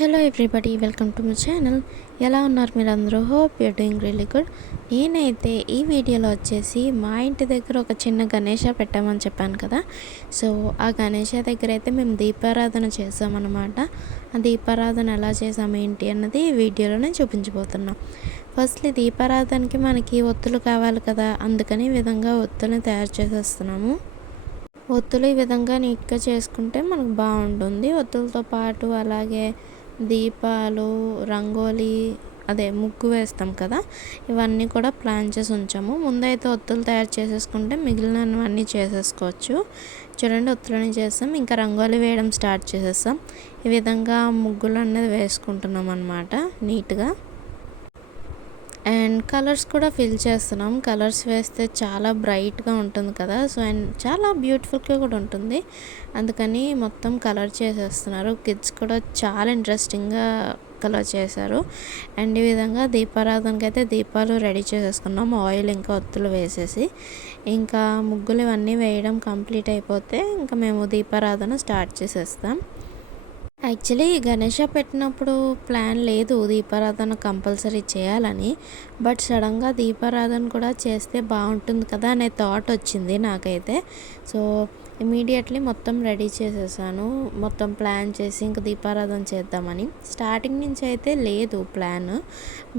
Hello everybody, welcome to my channel. ఎలా ఉన్నారు మీరు అందరూ? Hope you're doing really good. నేనైతే ఈ వీడియోలో వచ్చేసి మా ఇంటి దగ్గర ఒక చిన్న గణేష పెట్టామని చెప్పాను కదా. సో ఆ గణేష దగ్గర అయితే మేము దీపారాధన చేసామన్నమాట. ఆ దీపారాధన ఎలా చేసాము ఏంటి అన్నది ఈ వీడియోలోనే చూపించబోతున్నాం. ఫస్ట్లీ దీపారాధనకి మనకి ఒత్తులు కావాలి కదా, అందుకని ఈ విధంగా ఒత్తులను తయారు చేసేస్తున్నాము. ఒత్తులు ఈ విధంగా నీట్గా చేసుకుంటే మనకు బాగుంటుంది. ఒత్తులతో పాటు అలాగే దీపాలు, రంగోలీ, ముగ్గు వేస్తాం కదా, ఇవన్నీ కూడా ప్లాన్ చేసి ఉంచాము. ముందైతే ఒత్తులు తయారు చేసేసుకుంటే మిగిలినవన్నీ చేసేసుకోవచ్చు. చూడండి, ఒత్తులని చేస్తాం, ఇంకా రంగోలీ వేయడం స్టార్ట్ చేసేస్తాం. ఈ విధంగా ముగ్గులు అనేది వేసుకుంటున్నాం అన్నమాట నీట్గా. అండ్ కలర్స్ కూడా ఫిల్ చేస్తున్నాం. కలర్స్ వేస్తే చాలా బ్రైట్గా ఉంటుంది కదా, సో అండ్ చాలా బ్యూటిఫుల్గా కూడా ఉంటుంది. అందుకని మొత్తం కలర్ చేసేస్తున్నారు. కిడ్స్ కూడా చాలా ఇంట్రెస్టింగ్గా కలర్ చేశారు. అండ్ ఈ విధంగా దీపారాధనకి అయితే దీపాలు రెడీ చేసేసుకున్నాం. ఆయిల్ ఇంకా ఒత్తులు వేసేసి ఇంకా ముగ్గులు ఇవన్నీ వేయడం కంప్లీట్ అయిపోతే ఇంకా మేము దీపారాధన స్టార్ట్ చేసేస్తాం. యాక్చువల్లీ గణేష పెట్టినప్పుడు ప్లాన్ లేదు దీపారాధన కంపల్సరీ చేయాలని, బట్ సడన్గా దీపారాధన కూడా చేస్తే బాగుంటుంది కదా అనే థాట్ వచ్చింది నాకైతే. సో ఇమీడియట్లీ మొత్తం రెడీ చేసేసాను, మొత్తం ప్లాన్ చేసి ఇంకా దీపారాధన చేద్దామని. స్టార్టింగ్ నుంచి అయితే లేదు plan,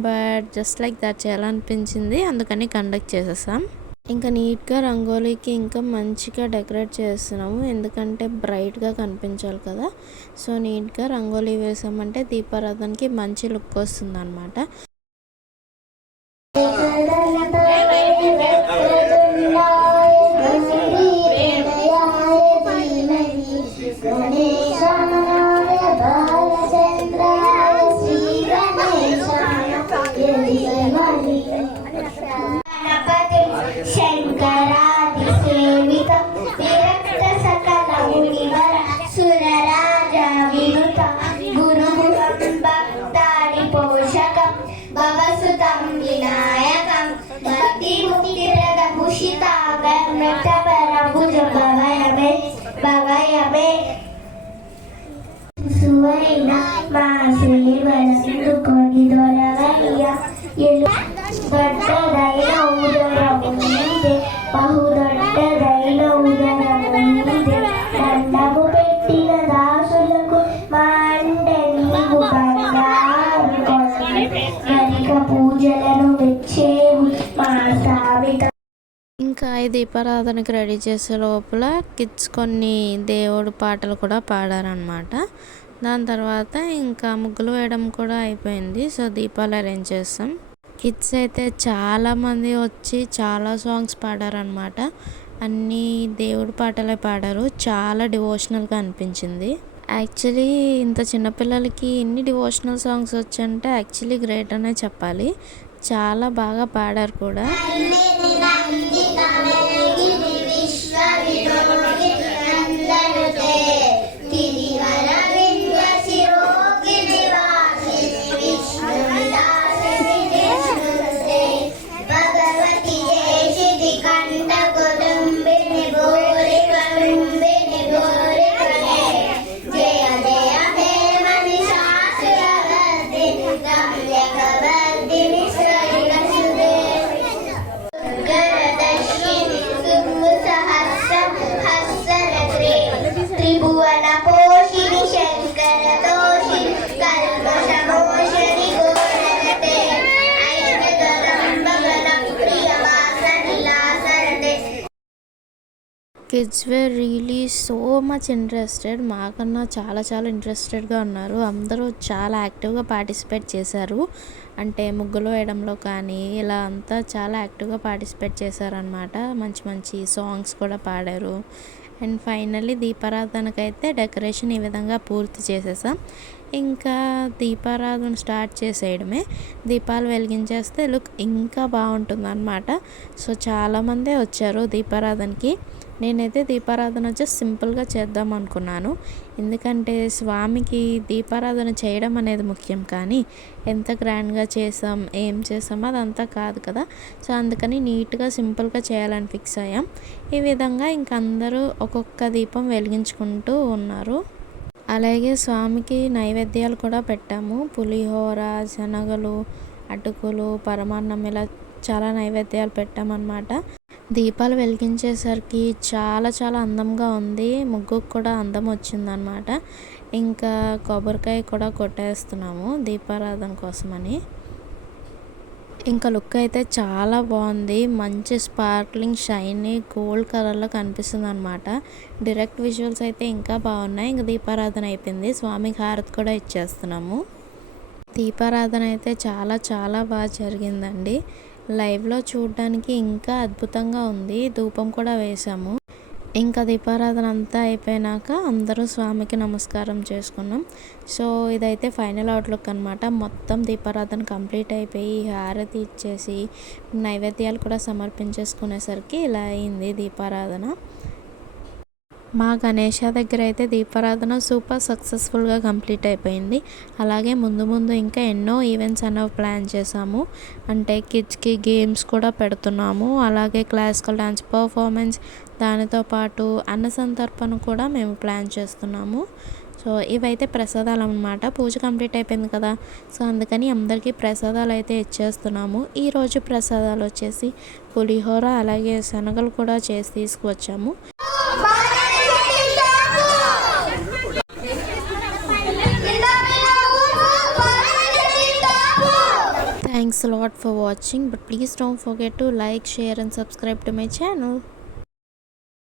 but just like that చేయాలనిపించింది, అందుకని కండక్ట్ చేసేసాం. ఇంకా నీట్గా రంగోలీకి ఇంకా మంచిగా డెకరేట్ చేస్తున్నాము, ఎందుకంటే బ్రైట్గా కనిపించాలి కదా. సో నీట్గా రంగోలీ వేసామంటే దీపారాధనకి మంచి లుక్ వస్తుంది అనమాట. కొని దొరవయ్య బట్టదైన ఉదరముందే బహుదొడ్డదైన ఉదరముందే దండము పెట్టిన దాసులకు మా అంటే నీవు బంగారు గరిక పూజలను మెచ్చేవు మా సావిత. ఇంకా ఈ దీపారాధనకి రెడీ చేసే లోపల కిడ్స్ కొన్ని దేవుడు పాటలు కూడా పాడారనమాట. దాని తర్వాత ఇంకా ముగ్గులు వేయడం కూడా అయిపోయింది. సో దీపాలు అరేంజ్ చేస్తాం. కిడ్స్ అయితే చాలామంది వచ్చి చాలా సాంగ్స్ పాడారనమాట. అన్నీ దేవుడి పాటలే పాడారు. చాలా డివోషనల్గా అనిపించింది. యాక్చువల్లీ ఇంత చిన్నపిల్లలకి ఇన్ని డివోషనల్ సాంగ్స్ వచ్చంటే యాక్చువల్లీ గ్రేట్ అనే చెప్పాలి. చాలా బాగా పాడారు కూడా. Kids were really so much interested, మాకన్నా చాలా చాలా ఇంట్రెస్టెడ్గా ఉన్నారు. అందరూ చాలా యాక్టివ్గా పార్టిసిపేట్ చేశారు. అంటే ముగ్గులు వేయడంలో కానీ ఇలా అంతా చాలా యాక్టివ్గా పార్టిసిపేట్ చేశారనమాట. మంచి మంచి సాంగ్స్ కూడా పాడారు. అండ్ ఫైనల్లీ దీపారాధనకైతే డెకరేషన్ ఈ విధంగా పూర్తి చేసేసాం. ఇంకా దీపారాధన స్టార్ట్ చేసేయడమే. దీపాలు వెలిగించేస్తే లుక్ ఇంకా బాగుంటుంది అనమాట. సో చాలామందే వచ్చారు దీపారాధనకి. నేనైతే దీపారాధన వచ్చేసి సింపుల్గా చేద్దాం అనుకున్నాను, ఎందుకంటే స్వామికి దీపారాధన చేయడం అనేది ముఖ్యం, కానీ ఎంత గ్రాండ్గా చేసాం ఏం చేసాం అదంతా కాదు కదా. సో అందుకని నీట్గా సింపుల్గా చేయాలని ఫిక్స్ అయ్యాం. ఈ విధంగా ఇంక అందరూ ఒక్కొక్క దీపం వెలిగించుకుంటూ ఉన్నారు. అలాగే స్వామికి నైవేద్యాలు కూడా పెట్టాము. పులిహోర, శనగలు, అటుకులు, పరమాన్నం ఇలా చాలా నైవేద్యాలు పెట్టామన్నమాట. దీపాలు వెలిగించేసరికి చాలా చాలా అందంగా ఉంది. ముగ్గుకు కూడా అందం వచ్చిందనమాట. ఇంకా కొబ్బరికాయ కూడా కొట్టేస్తున్నాము దీపారాధన కోసమని. ఇంకా లుక్ అయితే చాలా బాగుంది. మంచి స్పార్క్లింగ్ షైనీ గోల్డ్ కలర్లో కనిపిస్తుంది అనమాట. డైరెక్ట్ విజువల్స్ అయితే ఇంకా బాగున్నాయి. ఇంకా దీపారాధన అయిపోయింది. స్వామికి హారతి కూడా ఇచ్చేస్తున్నాము. దీపారాధన అయితే చాలా చాలా బాగా జరిగిందండి. లైవ్లో చూడడానికి ఇంకా అద్భుతంగా ఉంది. ధూపం కూడా వేసాము. ఇంకా దీపారాధన అంతా అయిపోయినాక అందరూ స్వామికి నమస్కారం చేసుకున్నాం. సో ఇదైతే ఫైనల్ అవుట్లుక్ అనమాట. మొత్తం దీపారాధన కంప్లీట్ అయిపోయి హారతి ఇచ్చేసి నైవేద్యాలు కూడా సమర్పించేసుకునేసరికి ఇలా అయింది దీపారాధన. మా గణేష దగ్గర అయితే దీపారాధన సూపర్ సక్సెస్ఫుల్గా కంప్లీట్ అయిపోయింది. అలాగే ముందు ముందు ఇంకా ఎన్నో ఈవెంట్స్ అనేవి ప్లాన్ చేసాము. అంటే కిడ్స్కి గేమ్స్ కూడా పెడుతున్నాము. అలాగే క్లాసికల్ డాన్స్ పర్ఫార్మెన్స్, దానితో పాటు అన్న సంతర్పణ కూడా మేము ప్లాన్ చేస్తున్నాము. సో ఇవైతే ప్రసాదాలు అన్నమాట. పూజ కంప్లీట్ అయిపోయింది కదా, సో అందుకని అందరికీ ప్రసాదాలు అయితే ఇచ్చేస్తున్నాము. ఈరోజు ప్రసాదాలు వచ్చేసి పులిహోర, అలాగే శనగలు కూడా చేసి తీసుకువచ్చాము. Thanks a lot for watching, but please don't forget to like, share and subscribe to my channel.